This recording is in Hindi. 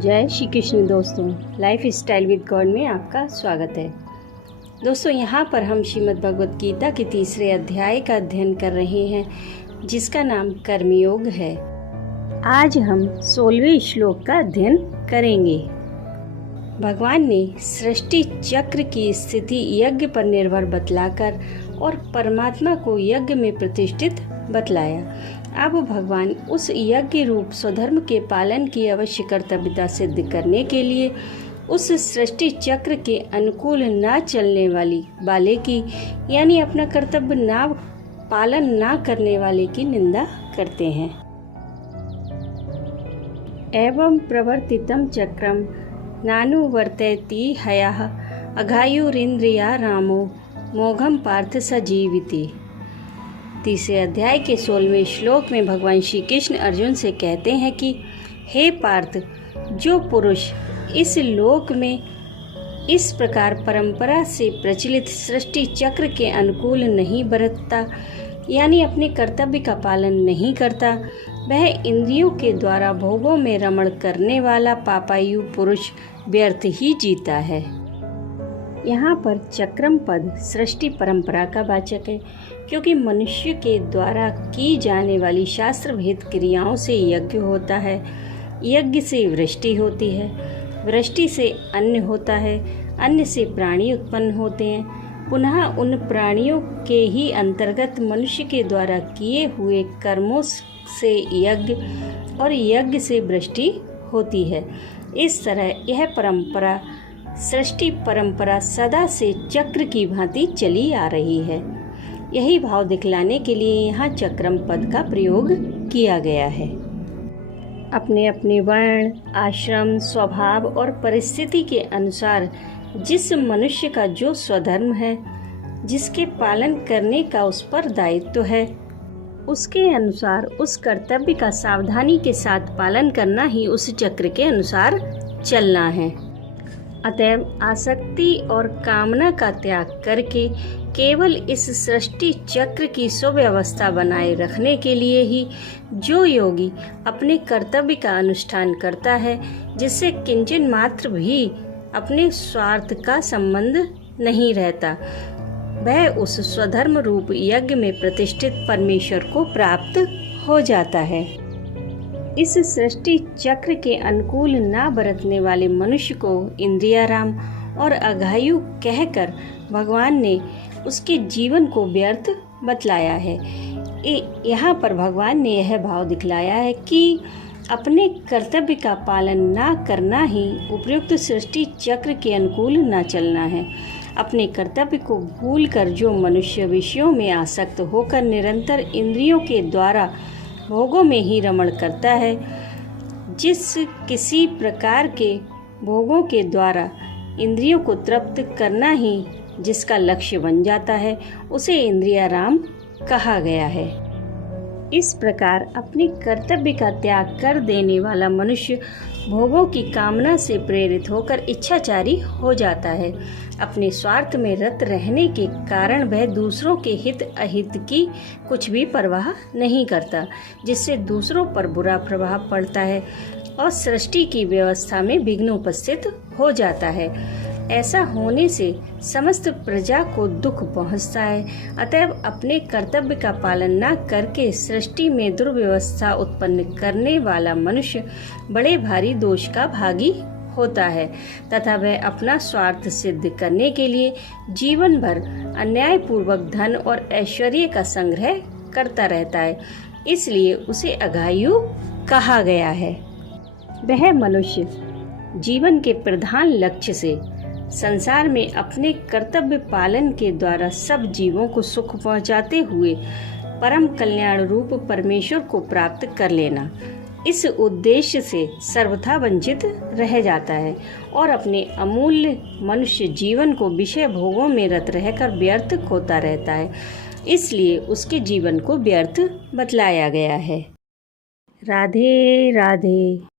जय श्री कृष्ण दोस्तों, लाइफ स्टाइल विद गॉड में आपका स्वागत है। दोस्तों, यहाँ पर हम श्रीमद् भगवद गीता के तीसरे अध्याय का अध्ययन कर रहे हैं, जिसका नाम कर्मयोग है। आज हम 16वें श्लोक का अध्ययन करेंगे। भगवान ने सृष्टि चक्र की स्थिति यज्ञ पर निर्भर बतलाकर और परमात्मा को यज्ञ में प्रतिष्ठित बतलाया। अब भगवान उस यज्ञ रूप स्वधर्म के पालन की अवश्य कर्तव्यता सिद्ध करने के लिए उस सृष्टि चक्र के अनुकूल ना चलने वाले की यानी अपना कर्तव्य ना पालन ना करने वाले की निंदा करते हैं। एवं प्रवर्तितम चक्रम नानुवर्तयति हयः अघायुरिन्द्रिया रामो मोघम पार्थ सजीविति। तीसरे अध्याय के 16वें श्लोक में भगवान श्री कृष्ण अर्जुन से कहते हैं कि हे पार्थ, जो पुरुष इस लोक में इस प्रकार परंपरा से प्रचलित सृष्टि चक्र के अनुकूल नहीं बरतता यानी अपने कर्तव्य का पालन नहीं करता, वह इंद्रियों के द्वारा भोगों में रमण करने वाला पापायु पुरुष व्यर्थ ही जीता है। यहाँ पर चक्रम पद सृष्टि परंपरा का वाचक है, क्योंकि मनुष्य के द्वारा की जाने वाली शास्त्र विहित क्रियाओं से यज्ञ होता है, यज्ञ से वृष्टि होती है, वृष्टि से अन्न होता है, अन्न से प्राणी उत्पन्न होते हैं, पुनः उन प्राणियों के ही अंतर्गत मनुष्य के द्वारा किए हुए कर्मों से यज्ञ और यज्ञ से वृष्टि होती है। इस तरह यह परंपरा सृष्टि परंपरा सदा से चक्र की भांति चली आ रही है। यही भाव दिखलाने के लिए यहाँ चक्रम पद का प्रयोग किया गया है। अपने अपने वर्ण, आश्रम, स्वभाव और परिस्थिति के अनुसार जिस मनुष्य का जो स्वधर्म है, जिसके पालन करने का उस पर दायित्व है, उसके अनुसार उस कर्तव्य का सावधानी के साथ पालन करना ही उस चक्र के अनुसार चलना है। अतएव आसक्ति और कामना का त्याग करके केवल इस सृष्टि चक्र की सुव्यवस्था बनाए रखने के लिए ही जो योगी अपने कर्तव्य का अनुष्ठान करता है, जिससे किंचन मात्र भी अपने स्वार्थ का संबंध नहीं रहता, वह उस स्वधर्म रूप यज्ञ में प्रतिष्ठित परमेश्वर को प्राप्त हो जाता है। इस सृष्टि चक्र के अनुकूल ना बरतने वाले मनुष्य को इंद्रियाराम और अघायु कहकर भगवान ने उसके जीवन को व्यर्थ बतलाया है। यहाँ पर भगवान ने यह भाव दिखलाया है कि अपने कर्तव्य का पालन ना करना ही उपयुक्त सृष्टि चक्र के अनुकूल ना चलना है। अपने कर्तव्य को भूलकर जो मनुष्य विषयों में आसक्त होकर निरंतर इंद्रियों के द्वारा भोगों में ही रमण करता है, जिस किसी प्रकार के भोगों के द्वारा इंद्रियों को तृप्त करना ही जिसका लक्ष्य बन जाता है, उसे इंद्रियाराम कहा गया है। इस प्रकार अपने कर्तव्य का त्याग कर देने वाला मनुष्य भोगों की कामना से प्रेरित होकर इच्छाचारी हो जाता है। अपने स्वार्थ में रत रहने के कारण वह दूसरों के हित अहित की कुछ भी परवाह नहीं करता, जिससे दूसरों पर बुरा प्रभाव पड़ता है और सृष्टि की व्यवस्था में विघ्न उपस्थित हो जाता है। ऐसा होने से समस्त प्रजा को दुख पहुंचता है। अतएव अपने कर्तव्य का पालन न करके सृष्टि में दुर्व्यवस्था उत्पन्न करने वाला मनुष्य बड़े भारी दोष का भागी होता है तथा वह अपना स्वार्थ सिद्ध करने के लिए जीवन भर अन्यायपूर्वक धन और ऐश्वर्य का संग्रह करता रहता है। इसलिए उसे अघायु कहा गया है। वह मनुष्य जीवन के प्रधान लक्ष्य से संसार में अपने कर्तव्य पालन के द्वारा सब जीवों को सुख पहुंचाते हुए परम कल्याण रूप परमेश्वर को प्राप्त कर लेना, इस उद्देश्य से सर्वथा वंचित रह जाता है और अपने अमूल्य मनुष्य जीवन को विषय भोगों में रत रहकर व्यर्थ खोता रहता है। इसलिए उसके जीवन को व्यर्थ बतलाया गया है। राधे राधे।